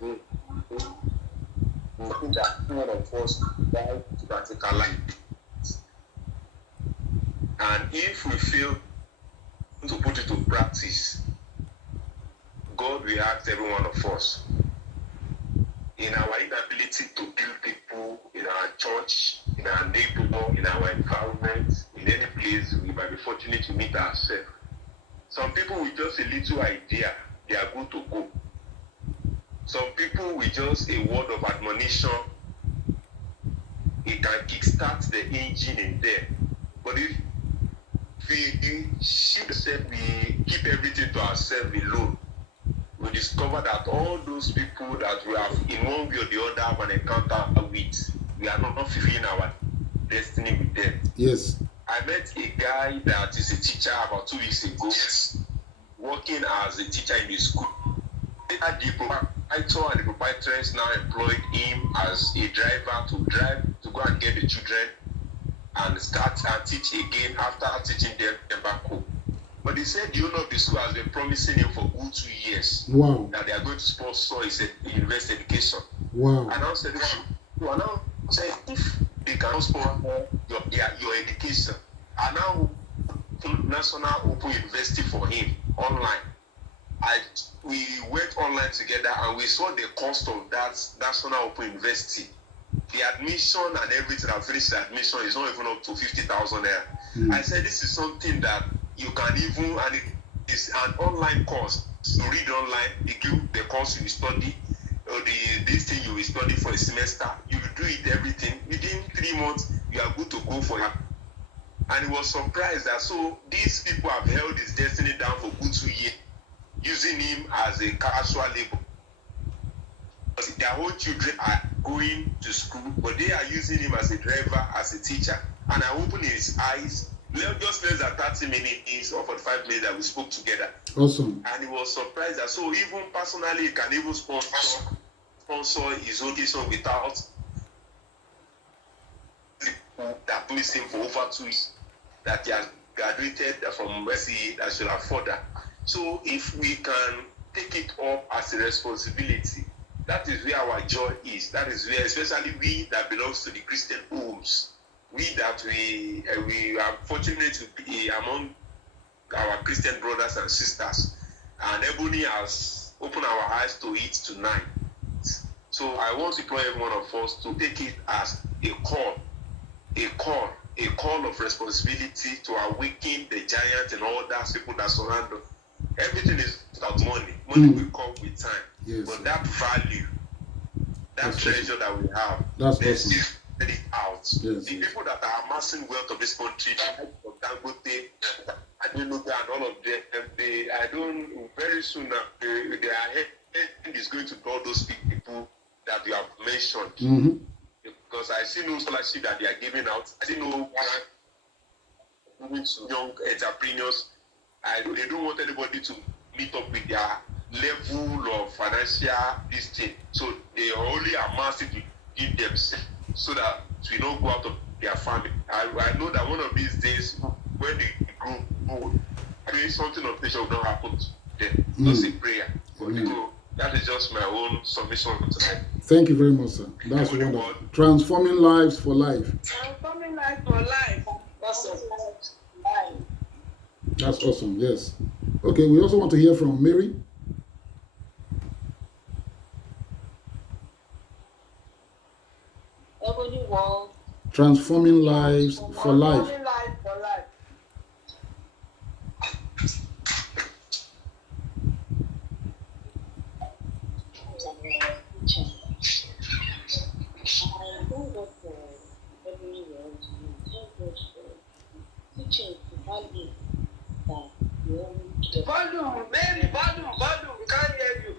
we think that one of us died to practicalize it. And if we fail to put it to practice, God will ask every one of us. In our inability to build people in our church, in our neighborhood, in our environment, in any place, we might be fortunate to meet ourselves. Some people with just a little idea, they are good to go. Some people with just a word of admonition, it can kickstart the engine in there. But if we keep everything to ourselves alone, we discover that all those people that we have in one way or the other have an encounter with, we are not fulfilling our destiny with them. Yes. I met a guy that is a teacher about 2 weeks ago, working as a teacher in the school. The proprietor and the proprietress now employed him as a driver to go and get the children and start and teach again after teaching them back home. But they said the owner of the school has been promising him for good 2 years. Wow. That they are going to sponsor his university education. Wow. And I said, if they cannot sponsor your education, and now National Open University for him online. We went online together and we saw the cost of that National Open University. The admission and everything, I finished the admission, is not even up to 50,000 naira. I said, this is something that you can even, and it is an online course. You read online, they give the course you will study, or this thing you will study for a semester. You will do it, everything. Within 3 months, you are good to go for it. And he was surprised that so these people have held his destiny down for good 2 years, using him as a casual labor. Their own children are going to school, but they are using him as a driver, as a teacher. And I opened his eyes, just less than 30 minutes or 45 minutes that we spoke together. Awesome. And he was surprised that so even personally, he can even sponsor his own education without people that please him for over 2 years, that he has graduated from USC that should afford that. So if we can take it up as a responsibility, that is where our joy is. That is where, especially we that belongs to the Christian homes, we are fortunate to be among our Christian brothers and sisters. And Ebony has opened our eyes to it tonight. So I want to implore every one of us to take it as a call of responsibility to awaken the giants and all those people that surround us. Everything is about money. Money will come with time. Yes, but that value, that treasure that we have, that's let's awesome. get it out. Yes, the people that are amassing wealth of this country, like Dangote, Adenuga, and all of them, very soon their head is going to draw those people that you have mentioned. Because I see no scholarship that they are giving out. I see no grant to young entrepreneurs. They don't want anybody to meet up with their level of financial this thing. So they are only amassing to give themselves so that we don't go out of their family. I know that one of these days, when they grow old, something of nature will not happen to them. Just a prayer. So that is just my own submission tonight. Thank you very much, sir. That's wonderful. Transforming lives for life. Transforming life for life. That's awesome. Yes. Okay, we also want to hear from Mary. Ebony World. Transforming lives for life. Transforming life for life. Volume, Mary, volume, we can't hear you.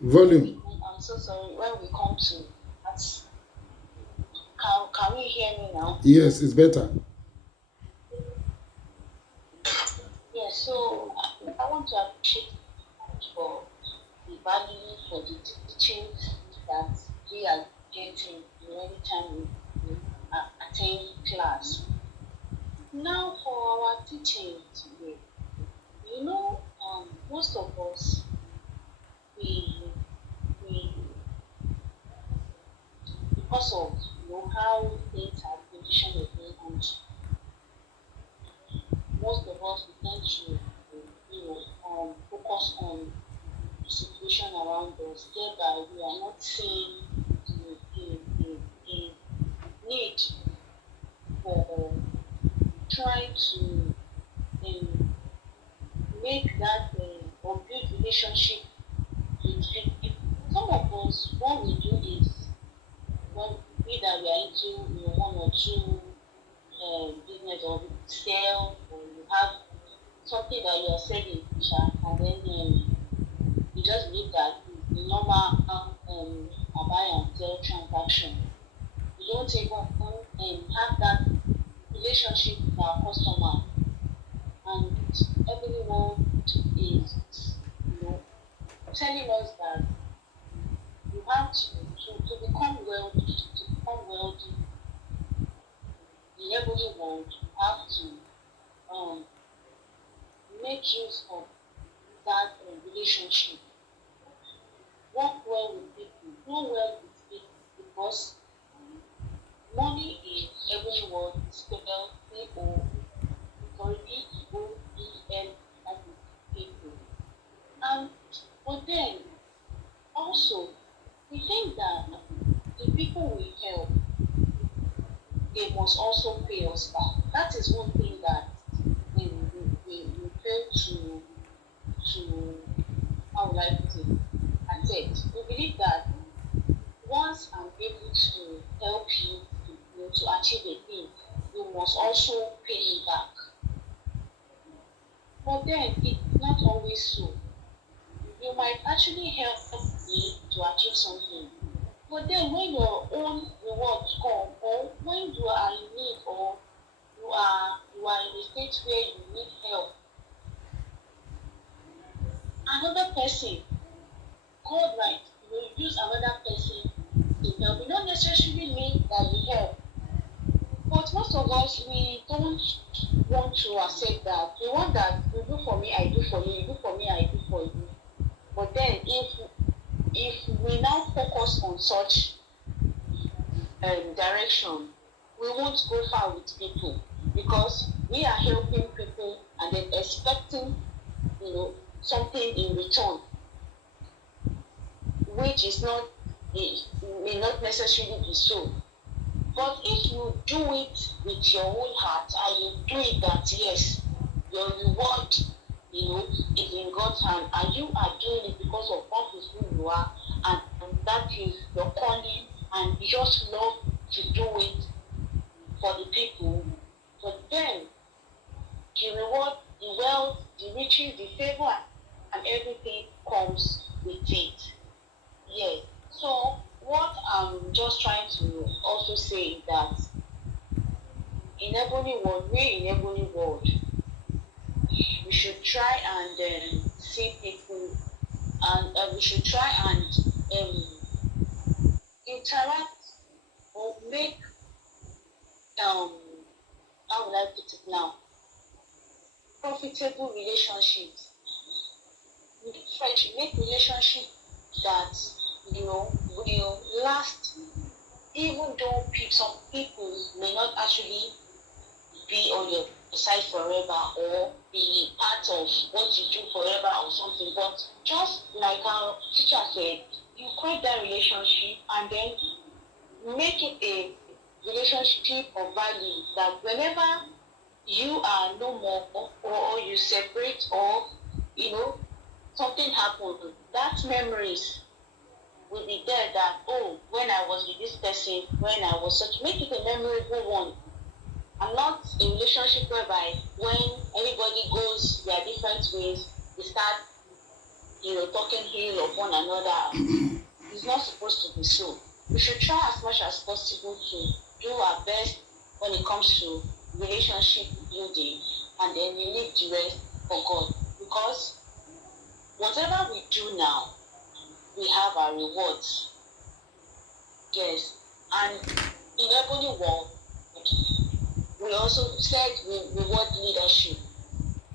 Volume. I'm so sorry. When we come to that, can we hear me now? Yes, it's better. Yeah, so I want to appreciate for the value, for the teachings that we are getting every time we attend class. Now for our teaching today, most of us, we because of how things have positioned again, and most of us we tend to focus on the situation around us, thereby we are not seeing the need for trying to um, make that or build relationship with people. Some of us, what we do is when either we are into one or two business or sell or you have something that you are selling, and then you just believe that the normal buy and sell transaction. You don't even have that relationship with our customer, and everyone is you know telling us that you have to become wealthy, in every world, you have to um, make use of that relationship. Work well with people, do well with people, because money in every world is spelled C-O, sorry, B-O-E-L, that is people. And but then also, we think that the people we help, they must also pay us back. That is one thing that we fail to how would I put it, accept. We believe that once I'm able to help you, to achieve a thing, you must also pay me back. But then it's not always so. You might actually help me to achieve something. But then when your own rewards come, or when you are in need, or you are in a state where you need help, another person, God might use another person to help. It not necessarily mean that you help. But most of us we don't want to accept that. We want that you do for me, I do for you, you do for me, I do for you. But then if we now focus on such direction, we won't go far with people, because we are helping people and then expecting something in return, which is not it may not necessarily be so. But if you do it with your own heart and you do it that yes, your reward, is in God's hand, and you are doing it because of that is who you are, and that is your calling, and you just love to do it for the people. But then the reward, the wealth, the riches, the favor, and everything comes with it. Yes. So what I'm just trying to also say is that in Ebony world, we should try and see people, and we should try and interact or make how would I put it now, profitable relationships. Make relationships that will last, even though some people may not actually be on your side forever or be part of what you do forever or something. But just like our teacher said, you create that relationship and then make it a relationship of value, that whenever you are no more, or you separate, or something happened, that memories will be there, that when I was with this person, when I was such, make it a memorable one, and not a relationship whereby when everybody goes their different ways, they start talking ill of one another. It's not supposed to be so. We should try as much as possible to do our best when it comes to relationship building, and then we leave the rest for God, because whatever we do now, we have our rewards. Yes. And in Ebony world, we also said we reward leadership.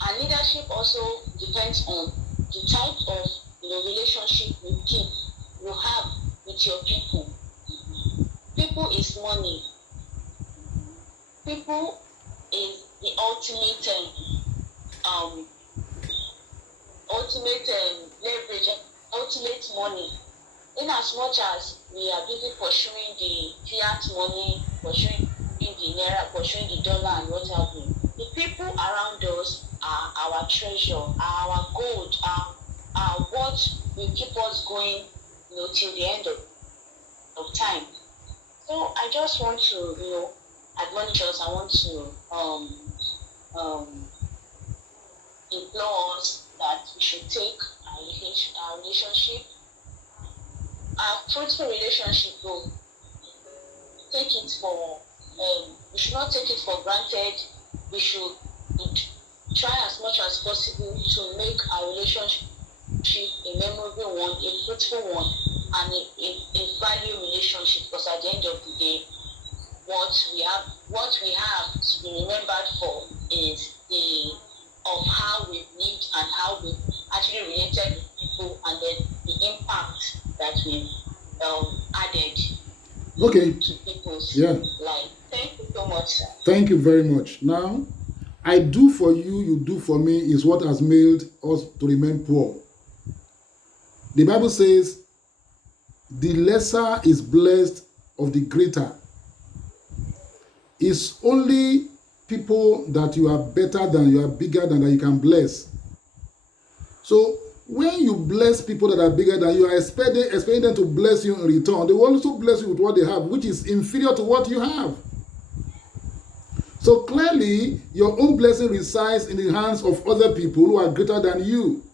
And leadership also depends on the type of relationship you have with your people. people is the ultimate leverage, ultimate money. In as much as we are busy pursuing the fiat money, pursuing the naira, pursuing the dollar, and what have you, the people around us are our treasure, are our gold, are what will keep us going, till the end of time. So I just want to, admonish us. I want to implore us that we should take our relationship, our fruitful relationship, though. We should not take it for granted. We should try as much as possible to make our relationship a memorable one, a fruitful one, and a value relationship. Because at the end of the day, what we have to be remembered for is of how we've lived and how we actually related with people, and then the impact that we've added to people's life. Thank you so much, sir. Thank you very much. Now, I do for you, you do for me is what has made us to remain poor. The Bible says, the lesser is blessed of the greater. It's only people that you are better than, you are bigger than, that you can bless. So when you bless people that are bigger than you, are expecting them to bless you in return. They will also bless you with what they have, which is inferior to what you have. So clearly, your own blessing resides in the hands of other people who are greater than you.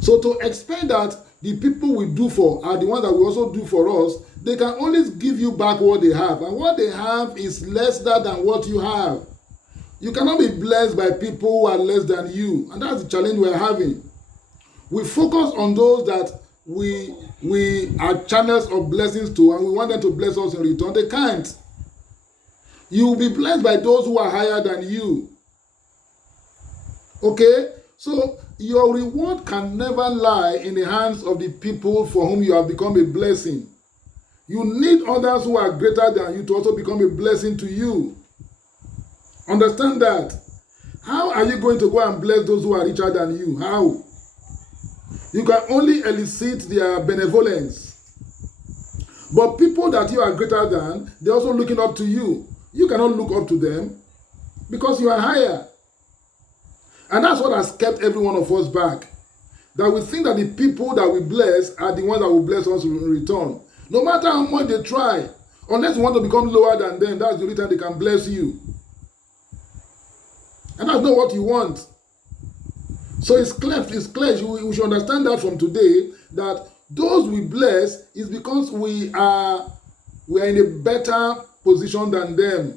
So to expect that the people we do for are the ones that will also do for us, they can always give you back what they have. And what they have is less than what you have. You cannot be blessed by people who are less than you. And that's the challenge we are having. We focus on those that we are channels of blessings to, and we want them to bless us in return. They can't. You will be blessed by those who are higher than you. Okay? So your reward can never lie in the hands of the people for whom you have become a blessing. You need others who are greater than you to also become a blessing to you. Understand that. How are you going to go and bless those who are richer than you? How? You can only elicit their benevolence. But people that you are greater than, they're also looking up to you. You cannot look up to them because you are higher. And that's what has kept every one of us back. That we think that the people that we bless are the ones that will bless us in return. No matter how much they try, unless you want to become lower than them, that's the only time they can bless you. And that's not what you want. So it's clear. We should understand that from today, that those we bless is because we are in a better position than them.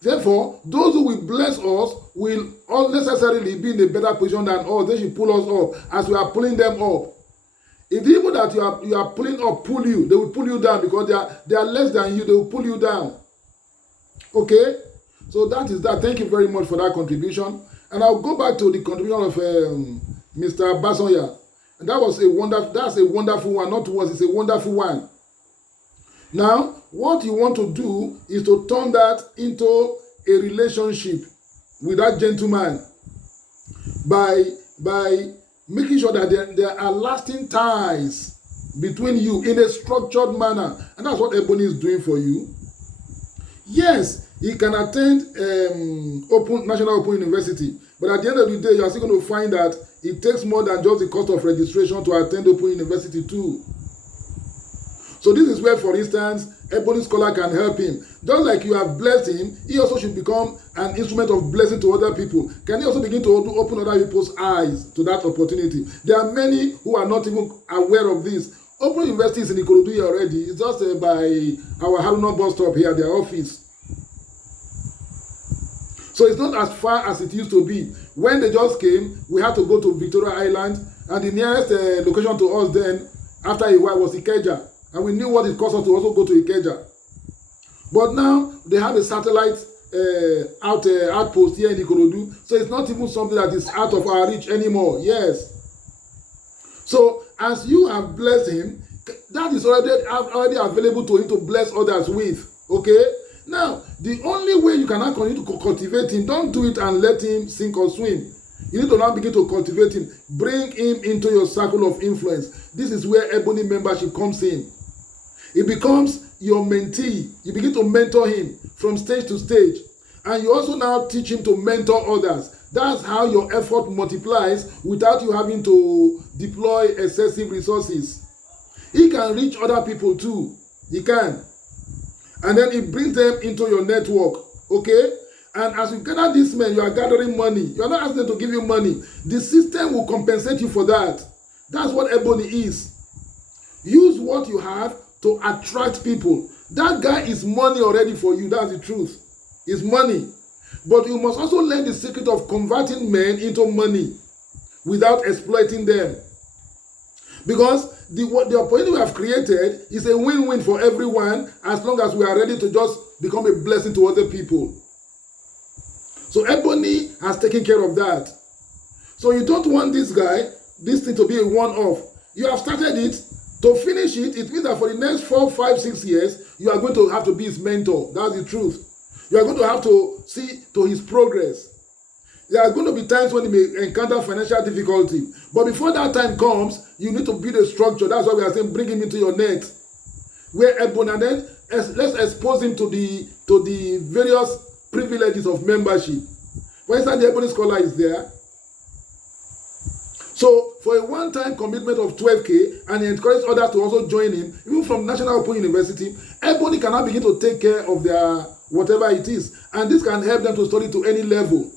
Therefore, those who will bless us will unnecessarily be in a better position than us. They should pull us up as we are pulling them up. If the people that you are pulling up pull you, they will pull you down because they are less than you. They will pull you down. Okay? So that is that. Thank you very much for that contribution. And I'll go back to the contribution of Mr. Basonya. And that's a wonderful one. Not once, it's a wonderful one. Now, what you want to do is to turn that into a relationship with that gentleman by making sure that there are lasting ties between you in a structured manner. And that's what Ebony is doing for you. Yes, he can attend National Open University, but at the end of the day, you are still going to find that it takes more than just the cost of registration to attend Open University too. So this is where, for instance, Ebony Scholar can help him. Just like you have blessed him, he also should become an instrument of blessing to other people. Can he also begin to open other people's eyes to that opportunity? There are many who are not even aware of this. Open University is in Ikorodu already. It's just by our Haruna bus stop here, their office. So it's not as far as it used to be. When they just came, we had to go to Victoria Island, and the nearest location to us then, after a while, was Ikeja. And we knew what it cost us to also go to Ikeja. But now, they have a satellite outpost here in Ikorodu, so it's not even something that is out of our reach anymore. Yes. So, as you have blessed him, that is already available to him to bless others with. Okay? Now, the only way you cannot continue to cultivate him, don't do it and let him sink or swim. You need to now begin to cultivate him. Bring him into your circle of influence. This is where Ebony membership comes in. It becomes your mentee. You begin to mentor him from stage to stage. And you also now teach him to mentor others. That's how your effort multiplies without you having to deploy excessive resources. He can reach other people too. He can. And then it brings them into your network. Okay? And as you gather these men, you are gathering money. You are not asking them to give you money. The system will compensate you for that. That's what Ebony is. Use what you have to attract people. That guy is money already for you. That's the truth. It's money. But you must also learn the secret of converting men into money without exploiting them. Because the opportunity we have created is a win-win for everyone as long as we are ready to just become a blessing to other people. So Ebony has taken care of that. So you don't want this thing to be a one-off. You have started it. To finish it, it means that for the next 4, 5, 6 years, you are going to have to be his mentor. That's the truth. You are going to have to see to his progress. There are going to be times when he may encounter financial difficulty. But before that time comes, you need to build a structure. That's why we are saying bring him into your net. Where Ebony, and then let's expose him to the various privileges of membership. For instance, the Ebony Scholar is there. So for a one-time commitment of 12K, and he encouraged others to also join him, even from National Open University, Ebony can now begin to take care of their whatever it is. And this can help them to study to any level.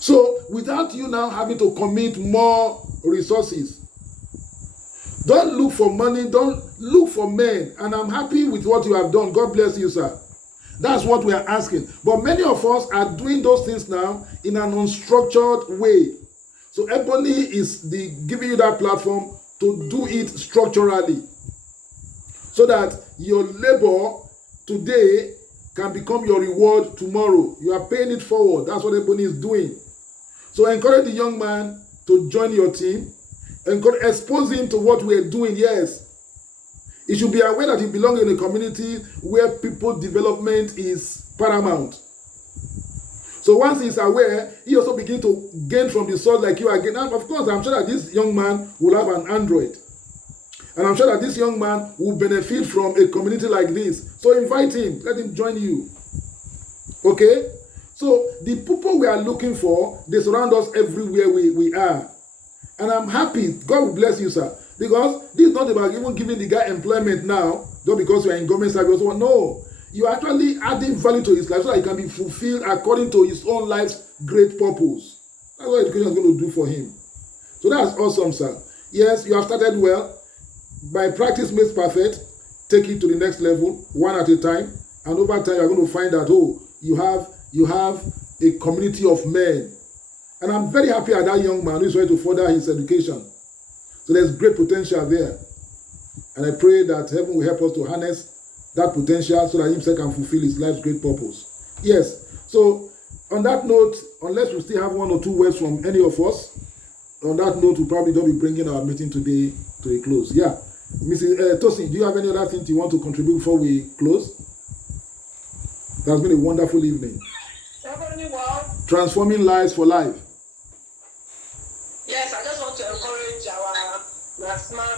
So without you now having to commit more resources. Don't look for money, don't look for men. And I'm happy with what you have done. God bless you, sir. That's what we are asking. But many of us are doing those things now in an unstructured way. So Ebony is giving you that platform to do it structurally. So that your labor today can become your reward tomorrow. You are paying it forward. That's what Ebony is doing. So encourage the young man to join your team. Expose him to what we are doing. Yes. He should be aware that he belongs in a community where people development is paramount. So once he's aware, he also begins to gain from the source like you are getting. And of course, I'm sure that this young man will have an Android. And I'm sure that this young man will benefit from a community like this. So invite him. Let him join you. Okay? So the people we are looking for, they surround us everywhere we are. And I'm happy. God will bless you, sir. Because this is not about even giving the guy employment now, just because you are in government service. No. You are actually adding value to his life so that he can be fulfilled according to his own life's great purpose. That's what education is going to do for him. So that's awesome, sir. Yes, you have started well. By practice makes perfect. Take it to the next level, one at a time. And over time, you're going to find that, you have a community of men. And I'm very happy at that young man who is ready to further his education. So there's great potential there. And I pray that heaven will help us to harness that potential so that himself can fulfill his life's great purpose. Yes. So on that note, unless we still have one or two words from any of us, on that note, we'll probably don't be bringing our meeting today to a close. Yeah. Mrs. Tosin, do you have any other thing you want to contribute before we close? It has been a wonderful evening. Transforming lives for life. Yes, I just want to encourage our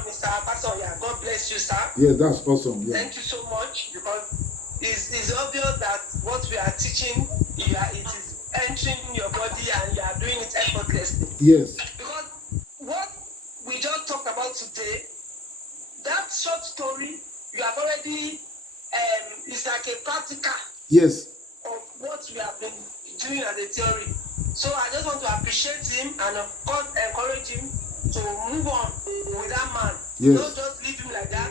Mr. Abasoya. God bless you, sir. Yes, that's awesome. Yeah. Thank you so much, because it's obvious that what we are teaching, it is entering your body and you are doing it effortlessly. Yes. Because what we just talked about today, that short story, you have already, it's like a practical. Yes. Of what we have been doing as a theory. So I just want to appreciate him and of course encourage him to move on with that man. Yes. Don't just leave him like that.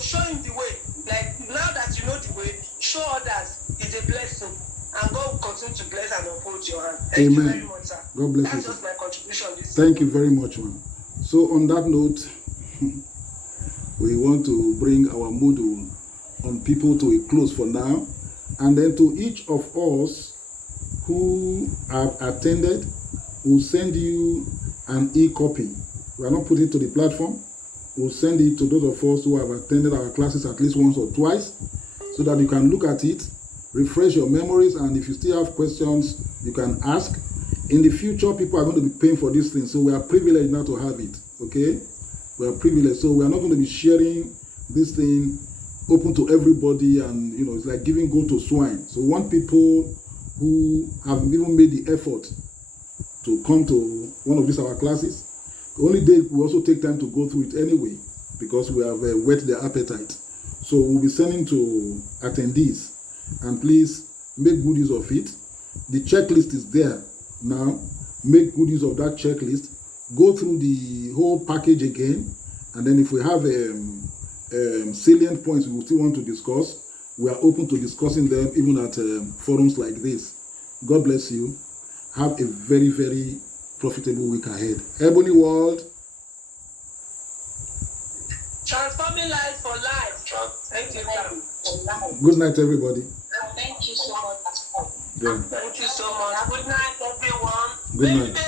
Show him the way. Like now that you know the way, show others. It's a blessing. And God will continue to bless and uphold your hand. Thank you very much, sir. God bless you. That's just my contribution. Thank you very much, man. So on that note, we want to bring our module on people to a close for now. And then to each of us who have attended, we'll send you an e-copy. We are not putting it to the platform. We'll send it to those of us who have attended our classes at least once or twice. so that you can look at it, refresh your memories, and if you still have questions, you can ask. In the future, people are going to be paying for these things, so we are privileged now to have it. Okay, we are privileged, so we are not going to be sharing this thing open to everybody, and you know, it's like giving gold to swine. So we want people who have even made the effort to come to one of these our classes. The only day we also take time to go through it anyway, because we have whet their appetite. So we'll be sending to attendees, and please make good use of it. The checklist is there now. Make good use of that checklist. Go through the whole package again, and then if we have salient points we still want to discuss, we are open to discussing them even at forums like this. God bless you. Have a very, very profitable week ahead. Ebony World. Transforming life for life. Thank you, Sam. Good night, everybody. Thank you so much. Yeah. Thank you so much. Good night, everyone. Good night.